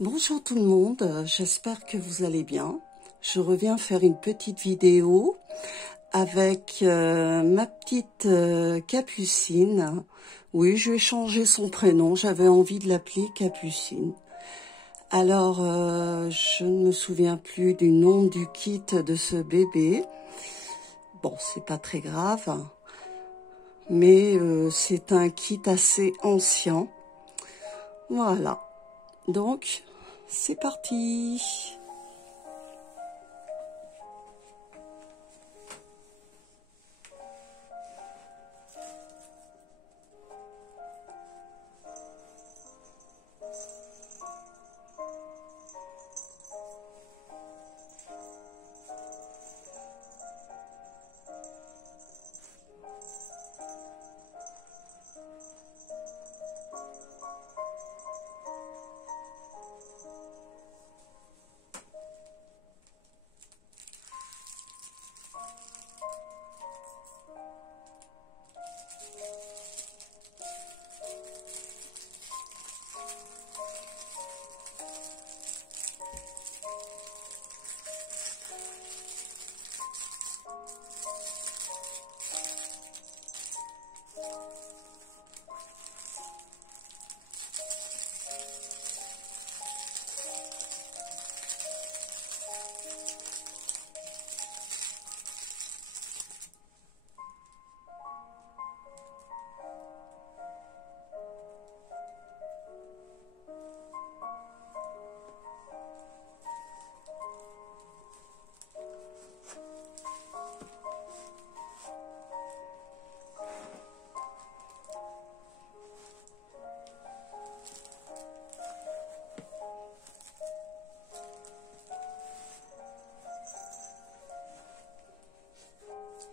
Bonjour tout le monde, j'espère que vous allez bien. Je reviens faire une petite vidéo avec ma petite Capucine. Oui, je vais changer son prénom, j'avais envie de l'appeler Capucine. Alors, je ne me souviens plus du nom du kit de ce bébé. Bon, c'est pas très grave, mais c'est un kit assez ancien. Voilà, donc c'est parti.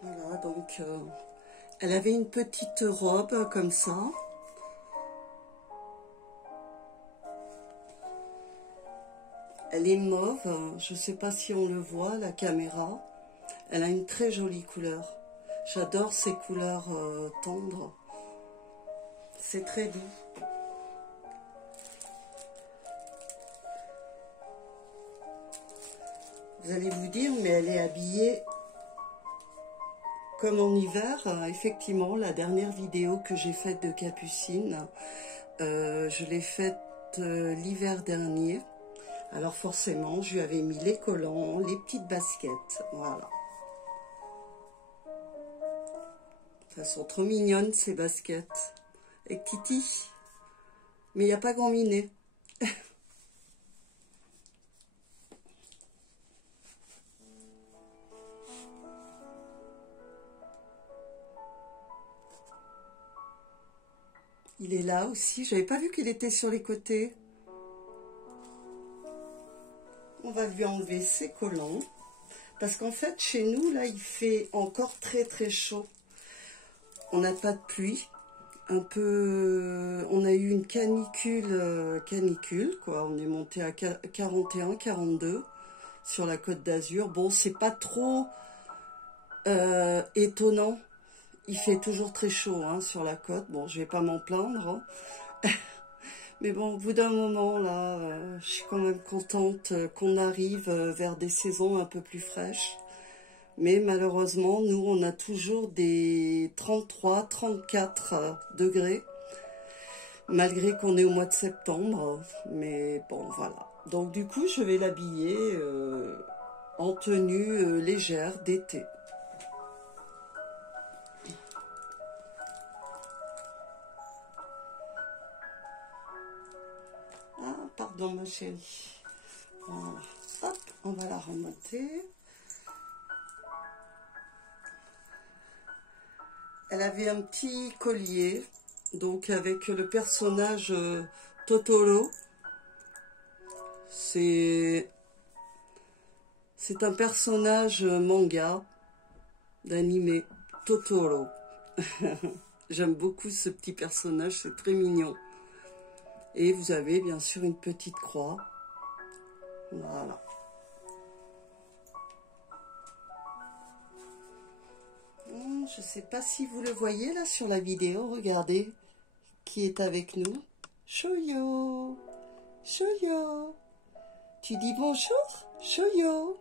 Voilà, donc elle avait une petite robe comme ça. Elle est mauve, je ne sais pas si on le voit à la caméra. Elle a une très jolie couleur. J'adore ces couleurs tendres. C'est très doux. Vous allez vous dire, mais elle est habillée comme en hiver. Effectivement, la dernière vidéo que j'ai faite de Capucine, je l'ai faite l'hiver dernier. Alors forcément, je lui avais mis les collants, les petites baskets, voilà. Elles sont trop mignonnes ces baskets. Avec Titi. Mais il n'y a pas grand minet. Il est là aussi. Je n'avais pas vu qu'il était sur les côtés. On va lui enlever ses collants. Parce qu'en fait, chez nous, là, il fait encore très très chaud. On n'a pas de pluie. Un peu, on a eu une canicule, quoi. On est monté à 41, 42 sur la Côte d'Azur. Bon, c'est pas trop étonnant. Il fait toujours très chaud hein, sur la côte. Bon, je vais pas m'en plaindre. Hein. Mais bon, au bout d'un moment, là, je suis quand même contente qu'on arrive vers des saisons un peu plus fraîches. Mais malheureusement, nous, on a toujours des 33, 34 degrés. Malgré qu'on est au mois de septembre. Mais bon, voilà. Donc du coup, je vais l'habiller en tenue légère d'été. Ah, pardon ma chérie. Voilà. Hop, on va la remonter. Elle avait un petit collier, donc avec le personnage Totoro. C'est un personnage manga d'animé, Totoro. J'aime beaucoup ce petit personnage, c'est très mignon. Et vous avez bien sûr une petite croix. Voilà. Je ne sais pas si vous le voyez là sur la vidéo. Regardez qui est avec nous. Choyo, Choyo. Tu dis bonjour, Choyo.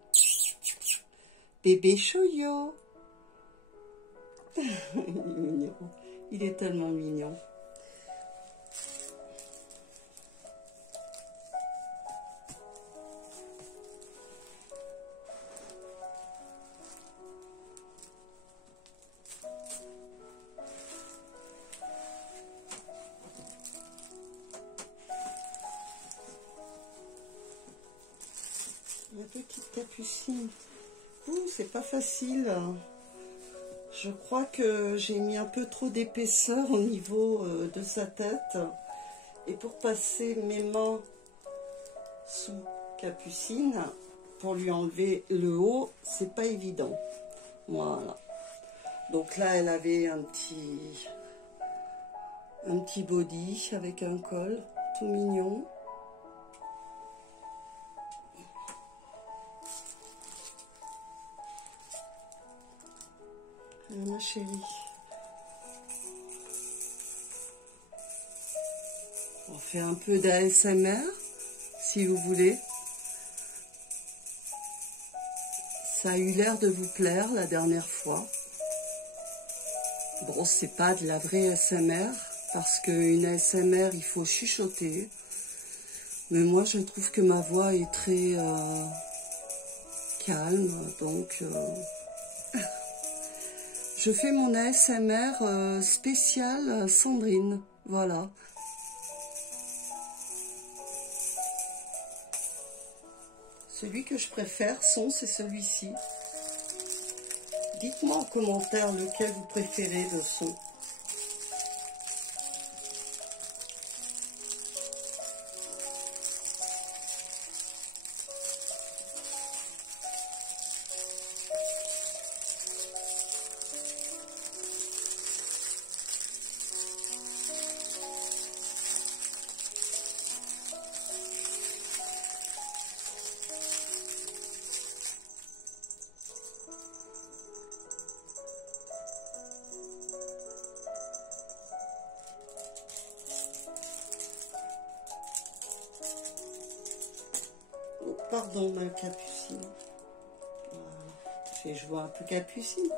Bébé Choyo. Il est mignon. Il est tellement mignon. La petite Capucine. Ouh, c'est pas facile. Je crois que j'ai mis un peu trop d'épaisseur au niveau de sa tête. Et pour passer mes mains sous Capucine, pour lui enlever le haut, c'est pas évident. Voilà. Donc là, elle avait un petit body avec un col tout mignon. Ma chérie. On fait un peu d'ASMR, si vous voulez. Ça a eu l'air de vous plaire la dernière fois. Bon, c'est pas de la vraie ASMR, parce qu'une ASMR, il faut chuchoter. Mais moi, je trouve que ma voix est très calme, donc... Je fais mon ASMR spécial Sandrine, voilà. Celui que je préfère, c'est celui-ci. Dites-moi en commentaire lequel vous préférez de son. Pardon, ma Capucine. Voilà. Je vais jouer un peu Capucine.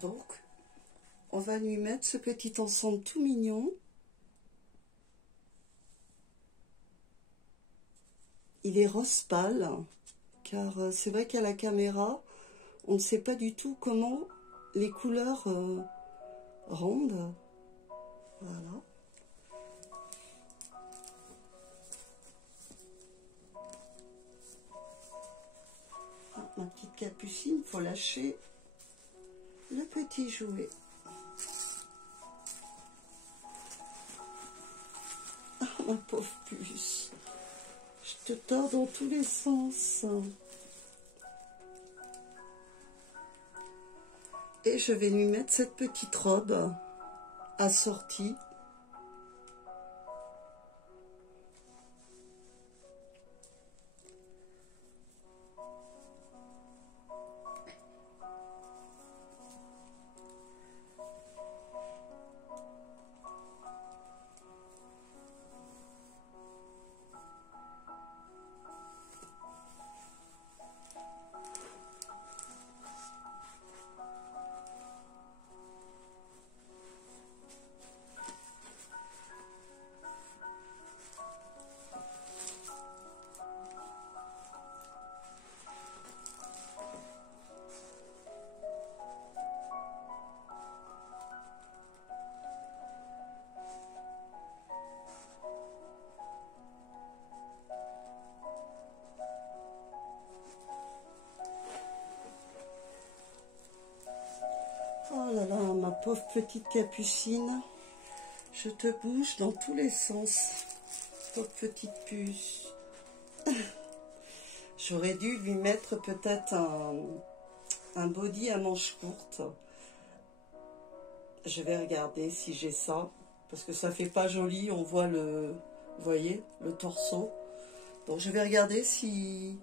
Donc, on va lui mettre ce petit ensemble tout mignon. Il est rose pâle, car c'est vrai qu'à la caméra, on ne sait pas du tout comment les couleurs rendent. Voilà. Ah, ma petite Capucine, il faut lâcher le petit jouet. Ah, ma pauvre puce. Je te tords dans tous les sens. Et je vais lui mettre cette petite robe assortie. pauvre petite Capucine. Je te bouge dans tous les sens. Pauvre petite puce. J'aurais dû lui mettre peut-être un body à manches courtes. Je vais regarder si j'ai ça. Parce que ça fait pas joli. On voit le... Vous voyez, le torseau. Donc je vais regarder si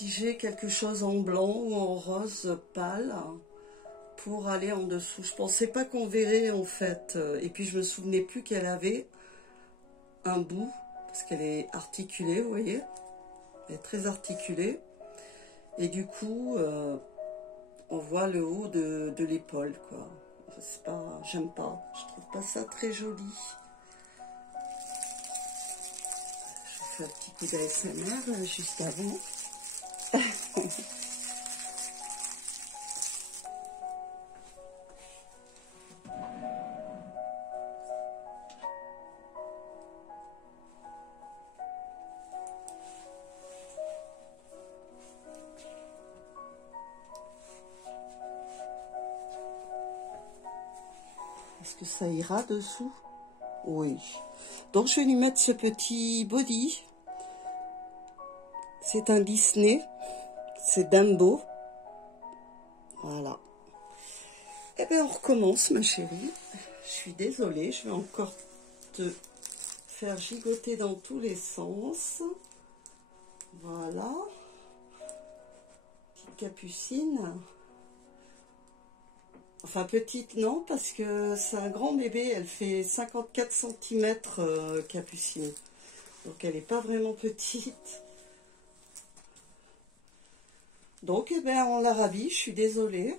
j'ai quelque chose en blanc ou en rose pâle pour aller en dessous. Je pensais pas qu'on verrait en fait. Et puis je me souvenais plus qu'elle avait un bout, parce qu'elle est articulée, vous voyez. Elle est très articulée. Et du coup, on voit le haut de l'épaule, quoi. C'est pas, j'aime pas. Je trouve pas ça très joli. Je fais un petit coup d'ASMR juste avant. Est-ce que ça ira dessous? Oui. Donc je vais lui mettre ce petit body. C'est un Disney. C'est Dumbo. Voilà. Et bien on recommence ma chérie. Je suis désolée, je vais encore te faire gigoter dans tous les sens. Voilà. Petite Capucine. Enfin, petite, non, parce que c'est un grand bébé. Elle fait 54 cm, Capucine. Donc, elle n'est pas vraiment petite. Donc, eh ben, on la rhabille. Je suis désolée.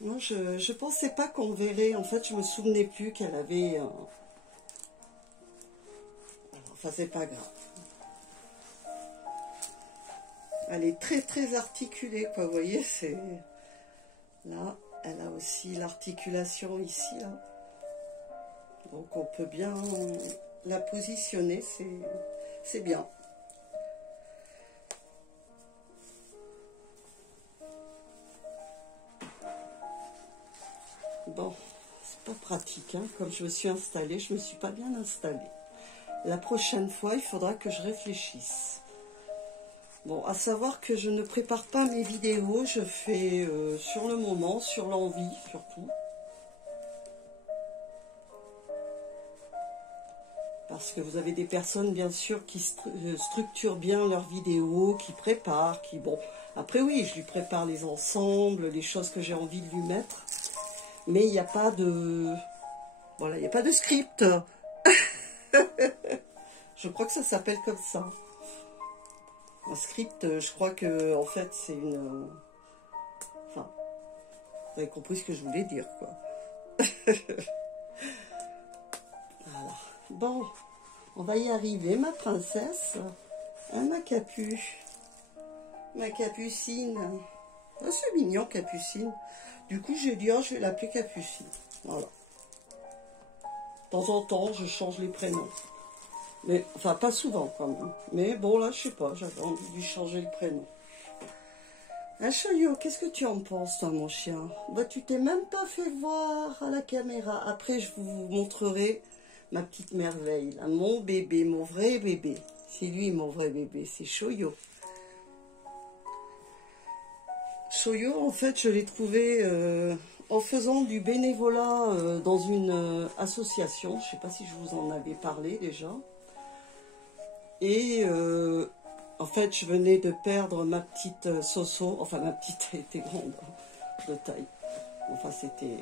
Moi, je pensais pas qu'on verrait. En fait, je me souvenais plus qu'elle avait... Enfin, c'est pas grave. Elle est très très articulée, quoi, vous voyez, c'est... Là, elle a aussi l'articulation ici, là. Donc on peut bien la positionner, c'est bien. Bon, c'est pas pratique, hein, comme je me suis installée, je me suis pas bien installée. La prochaine fois, il faudra que je réfléchisse. Bon, à savoir que je ne prépare pas mes vidéos, je fais sur le moment, sur l'envie surtout. Parce que vous avez des personnes, bien sûr, qui structurent bien leurs vidéos, qui préparent, qui... Bon, après oui, je lui prépare les ensembles, les choses que j'ai envie de lui mettre. Mais il n'y a pas de... Voilà, il n'y a pas de script. Je crois que ça s'appelle comme ça. Un script, je crois que en fait c'est une... Enfin, vous avez compris ce que je voulais dire, quoi. Voilà. Bon, on va y arriver, ma princesse. Hein, ma Capu. Ma Capucine. Oh, c'est mignon, Capucine. Du coup, j'ai dit, oh, je vais l'appeler Capucine. Voilà. De temps en temps, je change les prénoms. Mais, enfin, pas souvent quand même. Mais bon, là, je sais pas, j'avais envie de lui changer le prénom. Ah, Choyo, qu'est-ce que tu en penses, toi, mon chien? Bah, tu t'es même pas fait voir à la caméra. Après, je vous montrerai ma petite merveille, là. Mon bébé, mon vrai bébé. C'est lui, mon vrai bébé, c'est Choyo. Choyo, en fait, je l'ai trouvé en faisant du bénévolat dans une association. Je sais pas si je vous en avais parlé déjà. Et en fait, je venais de perdre ma petite Soso. Enfin, ma petite était grande de taille. Enfin, c'était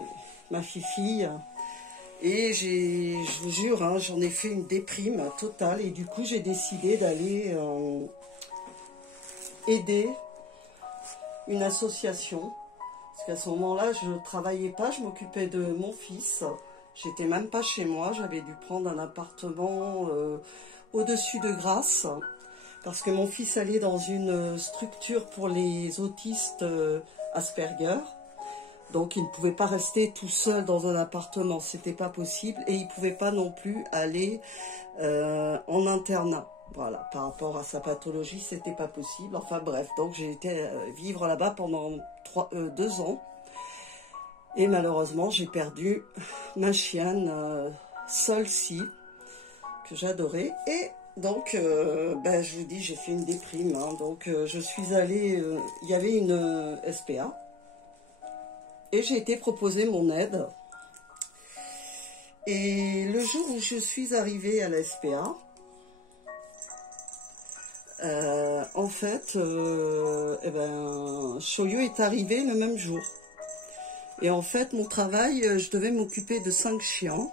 ma fifille. Et je vous jure, hein, j'en ai fait une déprime totale. Et du coup, j'ai décidé d'aller aider une association. Parce qu'à ce moment-là, je ne travaillais pas, je m'occupais de mon fils. J'étais même pas chez moi. J'avais dû prendre un appartement... au-dessus de Grasse, parce que mon fils allait dans une structure pour les autistes Asperger, donc il ne pouvait pas rester tout seul dans un appartement, c'était pas possible, et il ne pouvait pas non plus aller en internat. Voilà, par rapport à sa pathologie, c'était pas possible. Enfin bref, donc j'ai été vivre là-bas pendant 2 ans. Et malheureusement, j'ai perdu ma chienne Solcy, que j'adorais. Et donc, ben, je vous dis, j'ai fait une déprime. Hein. Donc, je suis allée... il y avait une SPA. Et j'ai été proposer mon aide. Et le jour où je suis arrivée à la SPA, en fait, eh ben, Choyo est arrivé le même jour. Et en fait, mon travail, je devais m'occuper de 5 chiens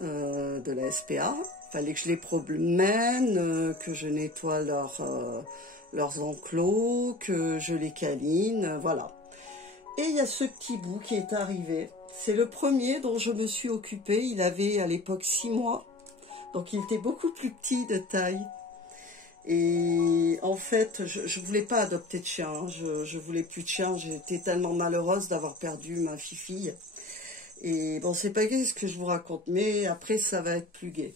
de la SPA. Il fallait que je les promène, que je nettoie leurs enclos, que je les câline, voilà. Et il y a ce petit bout qui est arrivé. C'est le premier dont je me suis occupée. Il avait à l'époque 6 mois. Donc il était beaucoup plus petit de taille. Et en fait, je voulais pas adopter de chien, hein. Je voulais plus de chien. J'étais tellement malheureuse d'avoir perdu ma fille. Et bon, c'est pas gai ce que je vous raconte, mais après ça va être plus gai.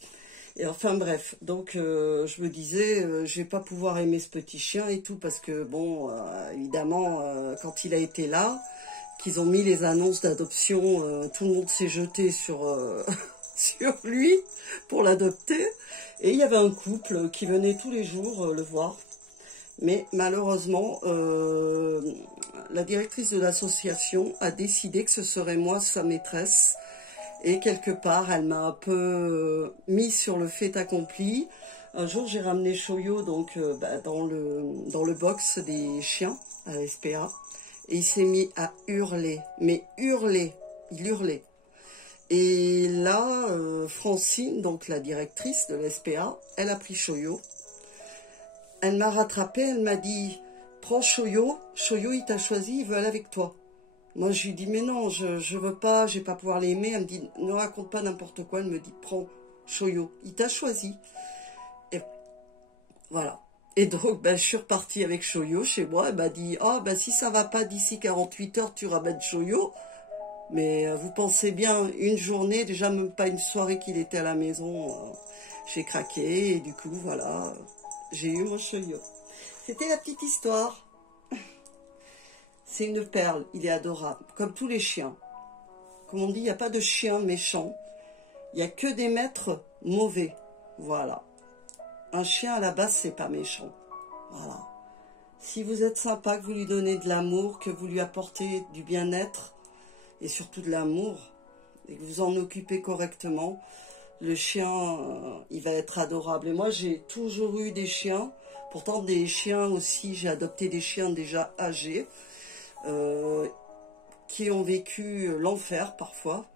Et enfin bref, donc je me disais, je vais pas pouvoir aimer ce petit chien et tout, parce que bon, évidemment, quand il a été là, qu'ils ont mis les annonces d'adoption, tout le monde s'est jeté sur... sur lui pour l'adopter, et il y avait un couple qui venait tous les jours le voir, mais malheureusement la directrice de l'association a décidé que ce serait moi sa maîtresse, et quelque part elle m'a un peu mis sur le fait accompli. Un jour j'ai ramené Choyo donc dans le box des chiens à la SPA, et il s'est mis à hurler, mais hurler, il hurlait. Et là, Francine, donc la directrice de l'SPA, elle a pris Choyo. Elle m'a rattrapée, elle m'a dit « Prends Choyo, Choyo il t'a choisi, il veut aller avec toi. » Moi je lui dis « Mais non, je veux pas, je vais pas pouvoir l'aimer. » Elle me dit « Ne raconte pas n'importe quoi. » Elle me dit « Prends Choyo, il t'a choisi. » Et voilà. Et donc ben, je suis repartie avec Choyo chez moi. Elle m'a dit « Ah ben si ça va pas d'ici 48 heures, tu ramènes Choyo. » Mais vous pensez bien, une journée, déjà même pas une soirée qu'il était à la maison, j'ai craqué, et du coup, voilà, j'ai eu mon Choyo. C'était la petite histoire. C'est une perle, il est adorable, comme tous les chiens. Comme on dit, il n'y a pas de chien méchant, il n'y a que des maîtres mauvais, voilà. Un chien, à la base, c'est pas méchant, voilà. Si vous êtes sympa, que vous lui donnez de l'amour, que vous lui apportez du bien-être, et surtout de l'amour, et que vous en occupez correctement, le chien, il va être adorable. Et moi, j'ai toujours eu des chiens, pourtant des chiens aussi, j'ai adopté des chiens déjà âgés, qui ont vécu l'enfer parfois,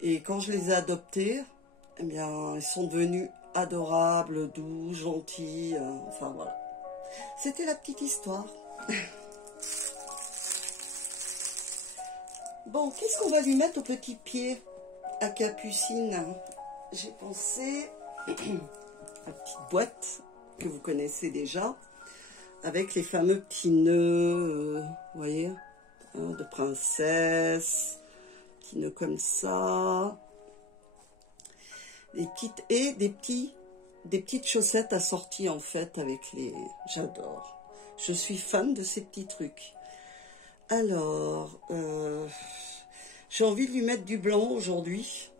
et quand je les ai adoptés, eh bien, ils sont devenus adorables, doux, gentils, enfin voilà. C'était la petite histoire. Bon, qu'est-ce qu'on va lui mettre au petit pied à Capucine? J'ai pensé à une petite boîte que vous connaissez déjà, avec les fameux petits nœuds, vous voyez, hein, de princesse, petits nœuds comme ça, des petites et des petites chaussettes assorties en fait avec les... J'adore. Je suis fan de ces petits trucs. Alors, j'ai envie de lui mettre du blanc aujourd'hui.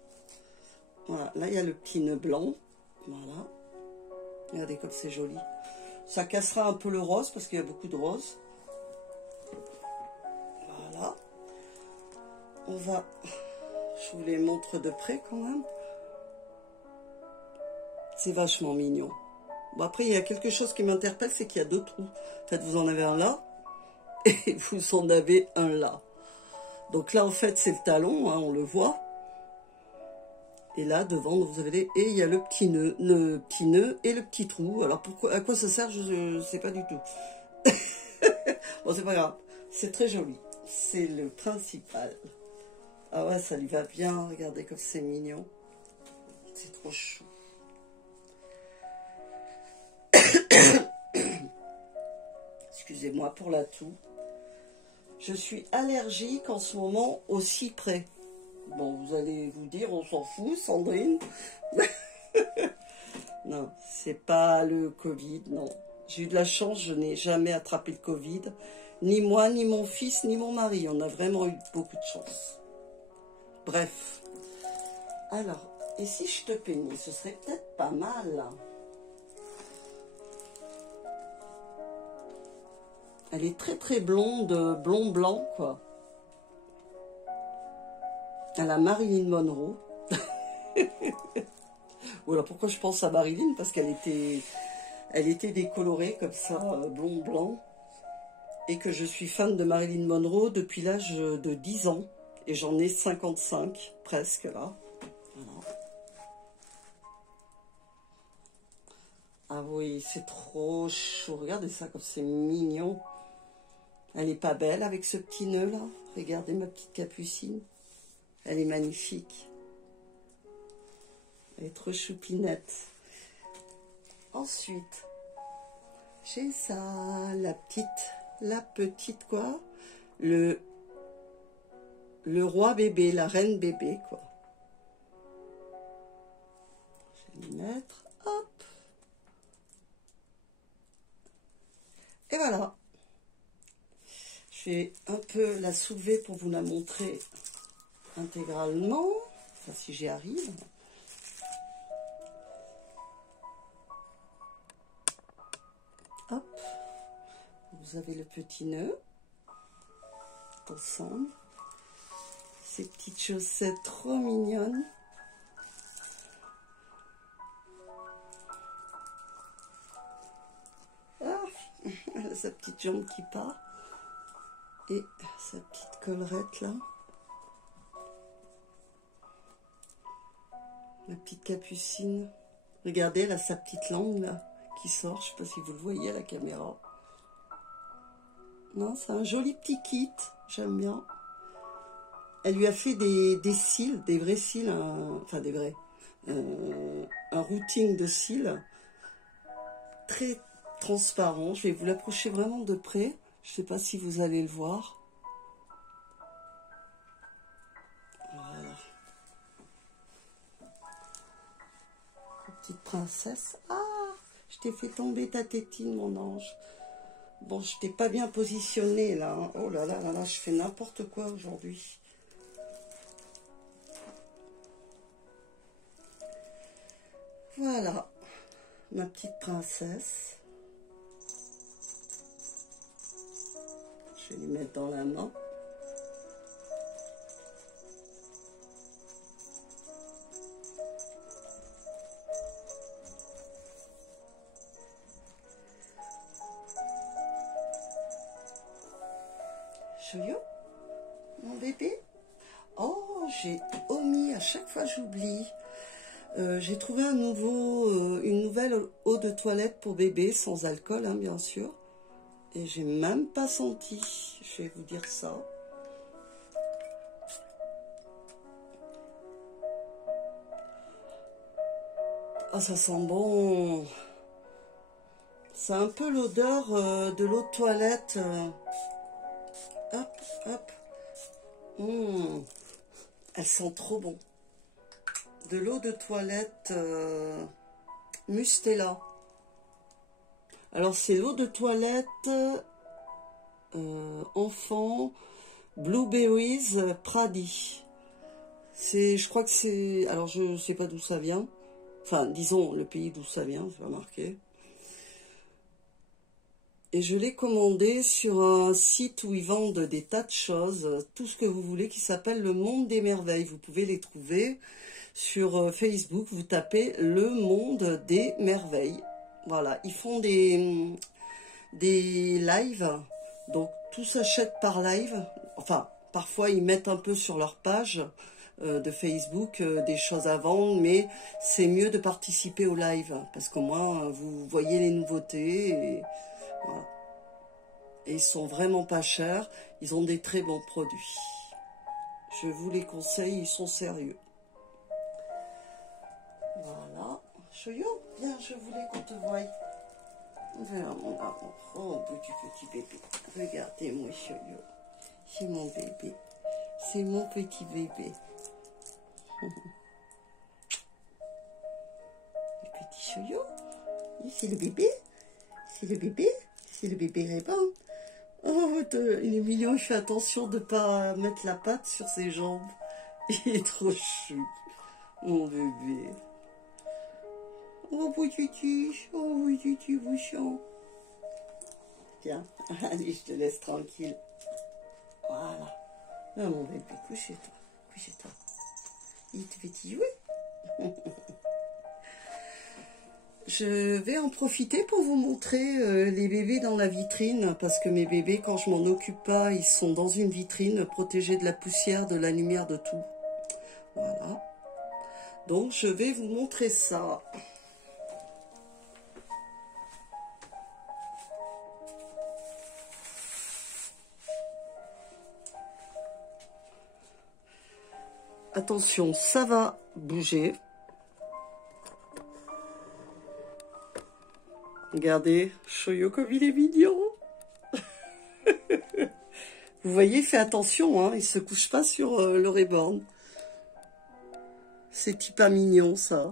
Voilà, là il y a le petit nœud blanc. Voilà. Regardez comme c'est joli. Ça cassera un peu le rose parce qu'il y a beaucoup de rose. Voilà. On va... Je vous les montre de près quand même. C'est vachement mignon. Bon, après, il y a quelque chose qui m'interpelle, c'est qu'il y a 2 trous. En fait, vous en avez un là. Et vous en avez un là. Donc là, en fait, c'est le talon, hein, on le voit. Et là, devant, vous avez les... Et il y a le petit nœud et le petit trou. Alors, pourquoi, à quoi ça sert, je ne sais pas du tout. Bon, c'est pas grave. C'est très joli. C'est le principal. Ah ouais, ça lui va bien. Regardez comme c'est mignon. C'est trop chou. Excusez-moi pour la toux. Je suis allergique en ce moment au cyprès. Bon, vous allez vous dire, on s'en fout, Sandrine. Non, c'est pas le Covid, non. J'ai eu de la chance, je n'ai jamais attrapé le Covid. Ni moi, ni mon fils, ni mon mari. On a vraiment eu beaucoup de chance. Bref. Alors, et si je te peignais, ce serait peut-être pas mal. Elle est très très blonde, blond-blanc, quoi. Elle a Marilyn Monroe. Voilà pourquoi je pense à Marilyn, parce qu'elle était décolorée comme ça, blond-blanc. Et que je suis fan de Marilyn Monroe depuis l'âge de 10 ans. Et j'en ai 55, presque, là. Voilà. Ah oui, c'est trop chaud. Regardez ça, comme c'est mignon. Elle est pas belle avec ce petit nœud, là. Regardez ma petite capucine. Elle est magnifique. Elle est trop choupinette. Ensuite, j'ai ça, la petite quoi, le roi bébé, la reine bébé, quoi. Je vais lui mettre, hop. Et voilà. Je vais un peu la soulever pour vous la montrer intégralement, enfin si j'y arrive. Hop, vous avez le petit nœud, ensemble, ces petites chaussettes trop mignonnes. Ah, elle a sa petite jambe qui part, et sa petite collerette là. Ma petite capucine. Regardez, elle a sa petite langue là qui sort. Je ne sais pas si vous le voyez à la caméra. Non, c'est un joli petit kit. J'aime bien. Elle lui a fait des cils, des vrais cils, enfin des vrais. Un routing de cils très transparent. Je vais vous l'approcher vraiment de près. Je ne sais pas si vous allez le voir. Voilà. Petite princesse. Ah, je t'ai fait tomber ta tétine, mon ange. Bon, je t'ai pas bien positionné là. Hein. Oh là là là là, je fais n'importe quoi aujourd'hui. Voilà, ma petite princesse. Je vais lui mettre dans la main. Chouillou, mon bébé. Oh, j'ai omis, à chaque fois j'oublie. J'ai trouvé une nouvelle eau de toilette pour bébé, sans alcool, hein, bien sûr. Et j'ai même pas senti, je vais vous dire ça. Ah, ça sent bon. C'est un peu l'odeur de l'eau de toilette. Hop, hop. Elle sent trop bon. De l'eau de toilette Mustela. Alors c'est l'eau de toilette enfant Blueberries Pradi. Je crois que c'est, alors je sais pas d'où ça vient. Enfin, disons le pays d'où ça vient, c'est pas marqué. Et je l'ai commandé sur un site où ils vendent des tas de choses, tout ce que vous voulez, qui s'appelle Le Monde des Merveilles. Vous pouvez les trouver sur Facebook, vous tapez Le Monde des Merveilles. Voilà, ils font des lives, donc tout s'achète par live. Enfin, parfois ils mettent un peu sur leur page de Facebook des choses à vendre, mais c'est mieux de participer au live, parce qu'au moins vous voyez les nouveautés, et voilà. Et ils sont vraiment pas chers, ils ont des très bons produits. Je vous les conseille, ils sont sérieux. Voilà. Chouillou, viens, je voulais qu'on te voie. Viens, mon amour. Oh, petit bébé. Regardez-moi, Chouillou. C'est mon bébé. C'est mon petit bébé. Le petit Chouillou. C'est le bébé. C'est le bébé. C'est le bébé répand. Oh, il est mignon, il fait attention de ne pas mettre la patte sur ses jambes. Il est trop chou, mon bébé. Oh, petit bouchon. Tiens, allez, je te laisse tranquille. Voilà. Ah, mon bébé, couchez-toi, couchez-toi. Il te fait jouer. Je vais en profiter pour vous montrer les bébés dans la vitrine, parce que mes bébés, quand je m'en occupe pas, ils sont dans une vitrine, protégés de la poussière, de la lumière, de tout. Voilà. Donc, je vais vous montrer ça. Attention, ça va bouger. Regardez, Choyo comme il est mignon. Vous voyez, fais attention, hein, il se couche pas sur le reborn. C'est pas mignon, ça.